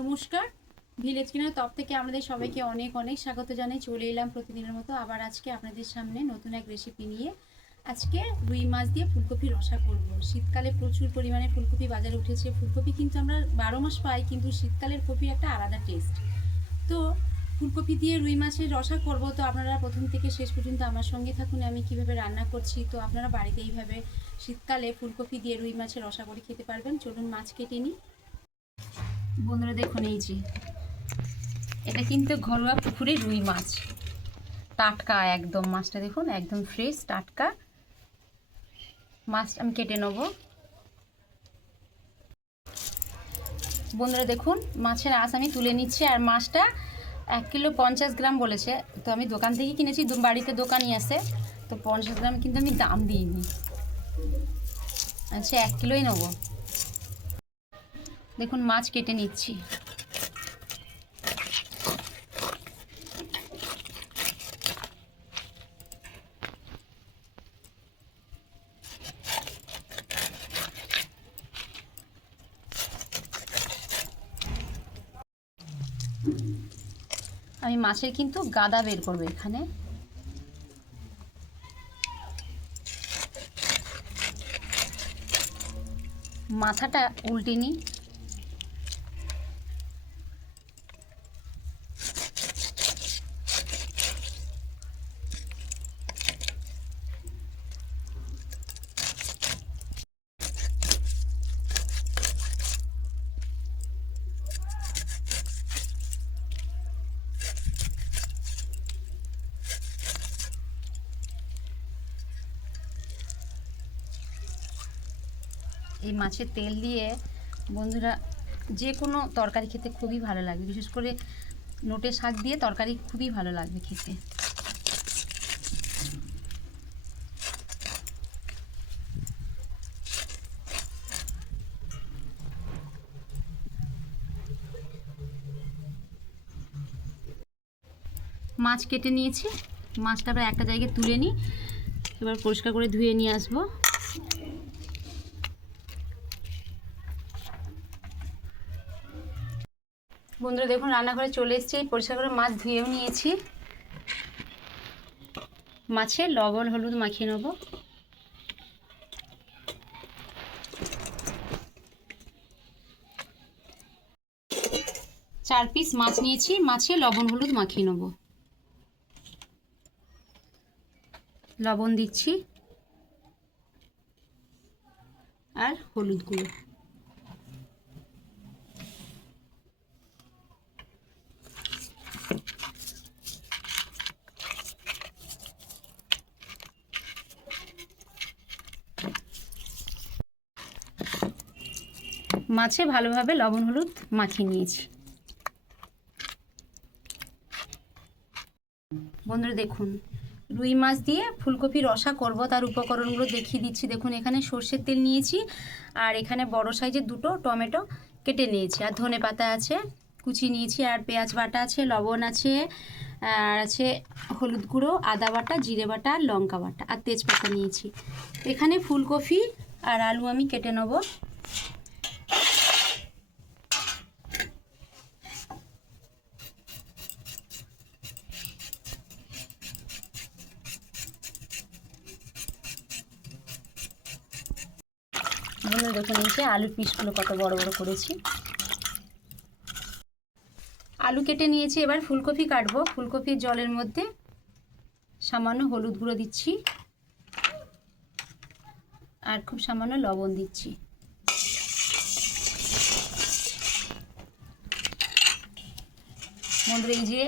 নমস্কার। ভিলেজ কিনার তপ থেকে আমাদের সবাইকে অনেক অনেক স্বাগত জানাই। চলে এলাম প্রতিদিনের মতো আবার আজকে আপনাদের সামনে নতুন এক রেসিপি নিয়ে। আজকে রুই মাছ দিয়ে ফুলকপি রসা করব। শীতকালে প্রচুর পরিমাণে ফুলকপি বাজারে উঠেছে। ফুলকপি কিন্তু আমরা বারো মাস পাই, কিন্তু শীতকালের কপির একটা আলাদা টেস্ট তো ফুলকপি দিয়ে রুই মাছের রসা করব। তো আপনারা প্রথম থেকে শেষ পর্যন্ত আমার সঙ্গে থাকুন, আমি কীভাবে রান্না করছি। তো আপনারা বাড়িতে এইভাবে শীতকালে ফুলকপি দিয়ে রুই মাছের রসা করে খেতে পারবেন। চলুন মাছ কেটে নিই। বন্ধুরা দেখুন এই যে। এটা কিন্তু ঘরোয়া পুকুরে রুই মাছ। টাটকা একদম মাছটা দেখুন, একদম ফ্রেশ টাটকা। মাছ আমি কেটে নেব। বন্ধুরা দেখুন, মাছের আঁশ আমি তুলে নিচ্ছি আর মাছটা এক কিলো পঞ্চাশ গ্রাম বলেছে। তো আমি দোকান থেকে কিনেছি বাড়িতে দোকানই আছে। তো পঞ্চাশ গ্রাম কিন্তু আমি দাম দিইনি। আচ্ছা এক কিলোই নেব। দেখুন মাছ কেটে নিচ্ছি। আমি মাছের কিন্তু গাদা বের করব এখানে। মাথাটা উল্টে নিই। এই মাছের তেল দিয়ে বন্ধুরা যে কোনো তরকারি খেতে খুবই ভালো লাগবে বিশেষ করে নোটে শাক দিয়ে তরকারি খুবই ভালো লাগবে খেতে। মাছ কেটে নিয়েছি। মাছটা আবার একটা জায়গায় তুলে নিই। এবার পরিষ্কার করে ধুয়ে নিয়ে আসব। বন্ধুরা দেখুন, রান্নাঘরে চলে এসেছি। পরিষ্কার করে মাছ ধুয়েও নিয়েছি। মাছে লবণ, হলুদ মাখিয়ে নেব। চার পিস মাছ নিয়েছি। মাছে লবণ, হলুদ মাখিয়ে নেব। লবণ দিচ্ছি। আর হলুদ গুঁড়ো। মাছে ভালোভাবে লবণ, হলুদ মাখিয়ে নিয়েছি। বন্ধুরা দেখুন, রুই মাছ দিয়ে ফুলকপি রসা করব, তার উপকরণগুলো দেখিয়ে দিচ্ছি। দেখুন, এখানে সর্ষের তেল নিয়েছি, আর এখানে বড় সাইজের দুটো টমেটো কেটে নিয়েছি। আর ধনে পাতা আছে, কুচি নিয়েছি, আর পেঁয়াজ বাটা আছে, লবণ আছে, আর আছে হলুদ গুঁড়ো, আদা বাটা, জিরে বাটা, আর লঙ্কা বাটা, আর তেজপাতা নিয়েছি। এখানে ফুলকপি আর আলু আমি কেটে নেব। বন্ধুরা দেখুন এই যে আলুর পিসগুলো কত বড় বড় করেছি। আলু কেটে নিয়েছি, এবার ফুলকপি কাটবো। ফুলকপির জলের মধ্যে সামান্য হলুদ গুঁড়ো দিচ্ছি। আর খুব সামান্য লবণ দিচ্ছি। বন্ধুরা, এই যে,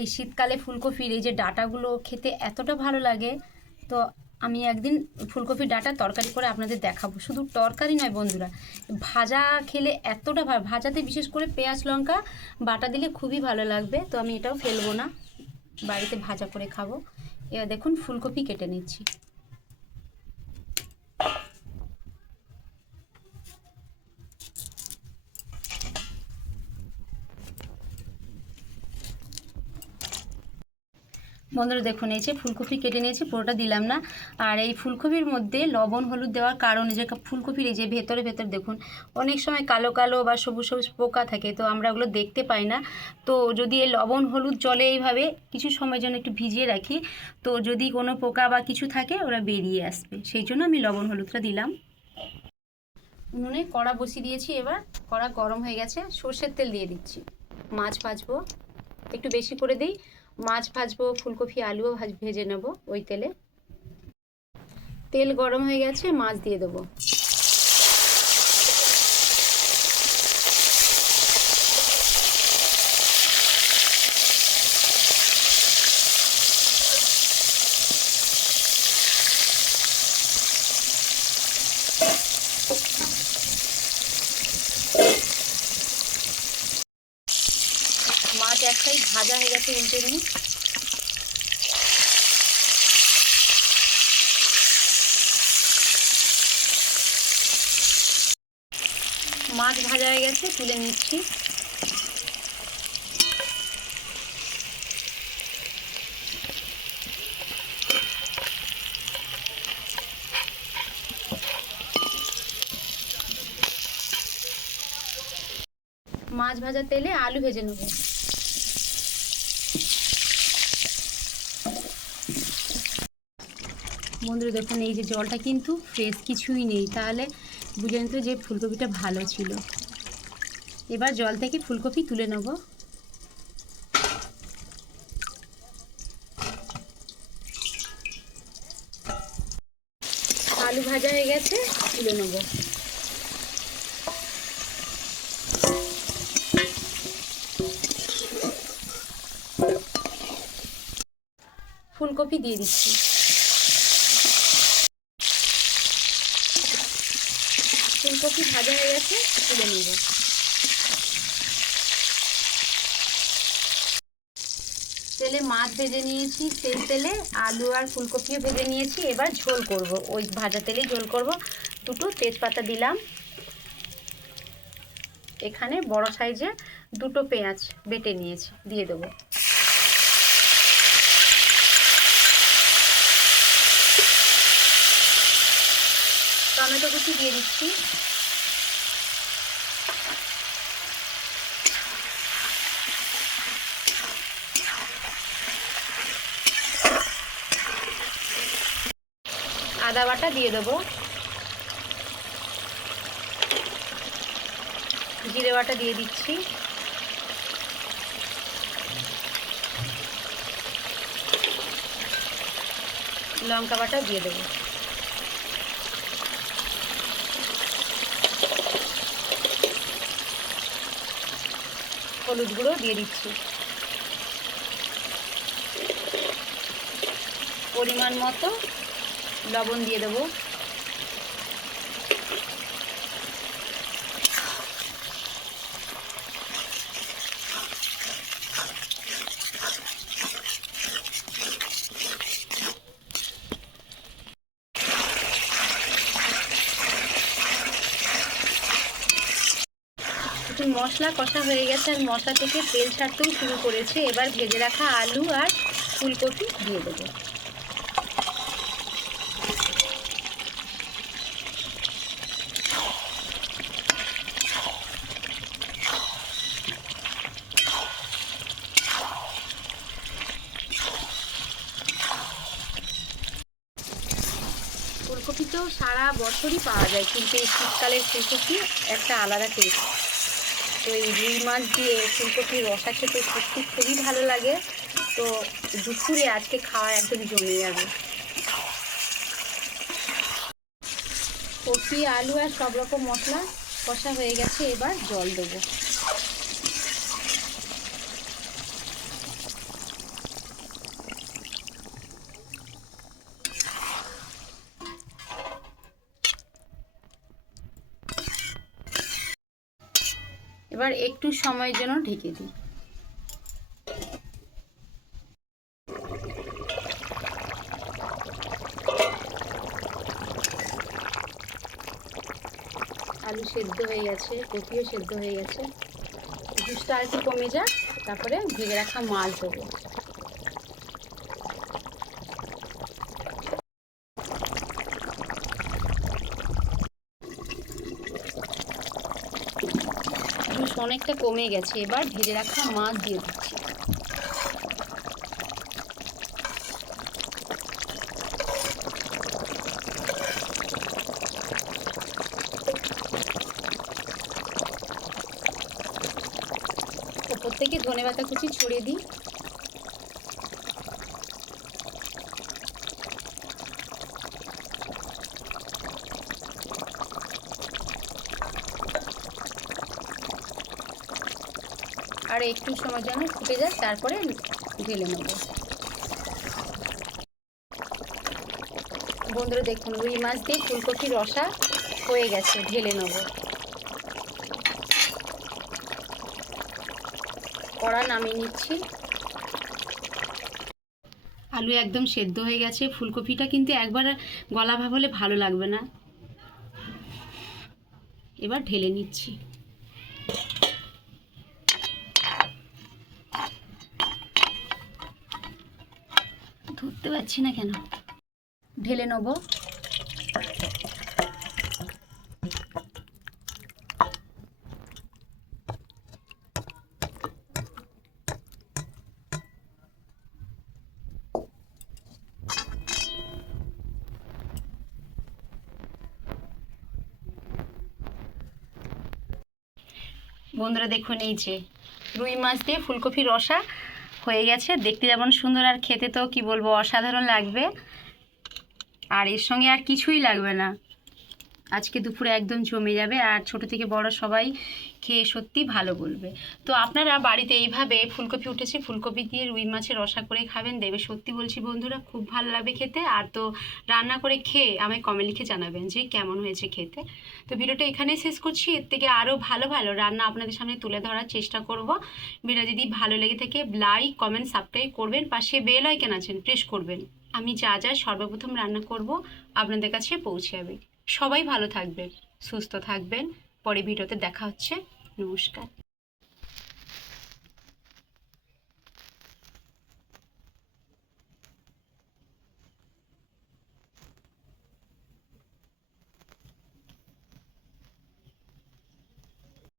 এই শীতকালে ফুলকপির এই যে ডাটাগুলো খেতে এতটা ভালো লাগে, তো আমি একদিন ফুলকপির ডাটা তরকারি করে আপনাদের দেখাবো। শুধু তরকারি নয় বন্ধুরা, ভাজা খেলে এতটা ভালো ভাজাতে বিশেষ করে পেঁয়াজ, লঙ্কা, বাটা দিলে খুবই ভালো লাগবে। তো আমি এটাও ফেলব না, বাড়িতে ভাজা করে খাব। এবার দেখুন ফুলকপি কেটে নিচ্ছি। বন্ধুরা দেখুন, এই যে ফুলকপি কেটে নিয়েছি, পুরোটা দিলাম না। আর এই ফুলকপির মধ্যে লবণ, হলুদ দেওয়ার কারণে যে ফুলকপির এই যে ভেতরে ভেতরে দেখুন, অনেক সময় কালো কালো বা সবুজ সবুজ পোকা থাকে, তো আমরা ওগুলো দেখতে পাই না। তো যদি এই লবণ, হলুদ জলে এইভাবে কিছু সময়ের জন্য একটু ভিজিয়ে রাখি, তো যদি কোনো পোকা বা কিছু থাকে, ওরা বেরিয়ে আসবে। সেই জন্য আমি লবণ, হলুদটা দিলাম। উনুনে কড়া বসিয়ে দিয়েছি এবার, কড়া গরম হয়ে গেছে, সর্ষের তেল দিয়ে দিচ্ছি। মাছ ভাজবো, একটু বেশি করে দিই। মাছ ভাজবো, ফুলকপি, আলুও ভাজ, ভেজে নেব ওই তেলে। তেল গরম হয়ে গেছে, মাছ দিয়ে দেবো মাছ একটাই ভাজা হয়ে গেছে উল্টে নিই মাছ ভাজা হয়ে গেছে, তুলে নিচ্ছি। মাছ ভাজা তেলে আলু ভেজে নেব। বন্ধুরা, দেখুন, এই যে জলটা কিন্তু ফ্রেশ কিছুই নেই। তাহলে বুঝে নিত যে ফুলকপিটা ভালো ছিল। এবার জল থেকে ফুলকপি তুলে নেব। আলু ভাজা হয়ে গেছে, তুলে নেব। ফুলকপি দিয়ে দিচ্ছি। ফুলকপি ভাজা হয়ে গেছে, তুলে নেব। তেলে মাছ ভেজে নিয়েছি, সেই তেলে আলু আর ফুলকপিও ভেজে নিয়েছি। এবার ঝোল করব। ওই ভাজা তেলেই ঝোল করব। দুটো তেজপাতা দিলাম। এখানে বড় সাইজে দুটো পেঁয়াজ বেটে নিয়েছি, দিয়ে দেবো। টমেটো কুচি দিয়ে দিচ্ছি। আদা বাটা দিয়ে দেবো। জিরে বাটা দিয়ে দিচ্ছি। লঙ্কা বাটা দিয়ে দেবো। হলুদ গুঁড়ো দিয়ে দিচ্ছি। পরিমাণ মতো লবণ দিয়ে দেবো একটু মশলা কষা হয়ে গেছে আর মশলা থেকে তেল ছাড়তেও শুরু করেছে। এবার ভেজে রাখা আলু আর ফুলকপি দিয়ে দেবো। ফুলকপি তো সারা বছরই পাওয়া যায়, কিন্তু এই শীতকালের ফুলকপি একটা আলাদা টেস্ট তো এই রুই মাছ দিয়ে ফুলকপির রসা খেতে সত্যি খুবই ভালো লাগে। তো দুপুরে আজকে খাওয়া একদম জমে যাবে। কপি, আলু আর সব রকম মশলা কষা হয়ে গেছে, এবার জল দেবো। এবার একটু সময়ের জন্য ঢেকে দিই। আলু সেদ্ধ হয়ে গেছে, কপিও সেদ্ধ হয়ে গেছে। জুসটা আর একটু কমে যাক, তারপরে ভেজে রাখা মাছ দেবো অনেকটা কমে গেছে। এবার ভেজে রাখা মাছ দিয়ে দিচ্ছি। ওপর থেকে ধনে পাতা কুচি ছড়িয়ে দিই। আর একটু সময় জন্য ফুটে যায় তারপরে ঢেলে নেব। বন্ধুরা দেখুন, রুই মাছ দিয়ে ফুলকপি রসা হয়ে গেছে, ঢেলে নেব। কড়া নামিয়ে নিচ্ছি। আলু একদম সেদ্ধ হয়ে গেছে, ফুলকপিটা কিন্তু একবার গলা ভাব হলে ভালো লাগবে না। এবার ঢেলে নিচ্ছি। ধরতে পারছি না কেন? ঢেলে নেব। বন্ধুরা, দেখুন এই যে রুই মাছ দিয়ে ফুলকপি রসা হয়ে গেছে। দেখতে যেমন সুন্দর আর খেতে তো, কি বলব, অসাধারণ লাগবে। আর এর সঙ্গে আর কিছুই লাগবে না। আজকে দুপুরে একদম জমে যাবে আর ছোট থেকে বড় সবাই খেয়ে সত্যি ভালো বলবে। তো আপনারা বাড়িতে এইভাবে ফুলকপি উঠেছে, ফুলকপি দিয়ে রুই মাছের রসা করে খাবেন, দেবে সত্যি বলছি বন্ধুরা, খুব ভালো লাগবে খেতে। আর তো রান্না করে খেয়ে আমায় কমে লিখে জানাবেন যে কেমন হয়েছে খেতে। তো ভিডিওটা এখানেই শেষ করছি। এর থেকে আরও ভালো ভালো রান্না আপনাদের সামনে তুলে ধরার চেষ্টা করব। ভিডিও যদি ভালো লেগে থাকে লাইক কমেন্ট সাবস্ক্রাইব করবেন। পাশে বেল আইকন আছেন প্রেস করবেন। আমি যা যা সর্বপ্রথম রান্না করব আপনাদের কাছে পৌঁছে যাবে। সবাই ভালো থাকবেন সুস্থ থাকবেন। পরে ভিডিওতে দেখা হচ্ছে। নমস্কার।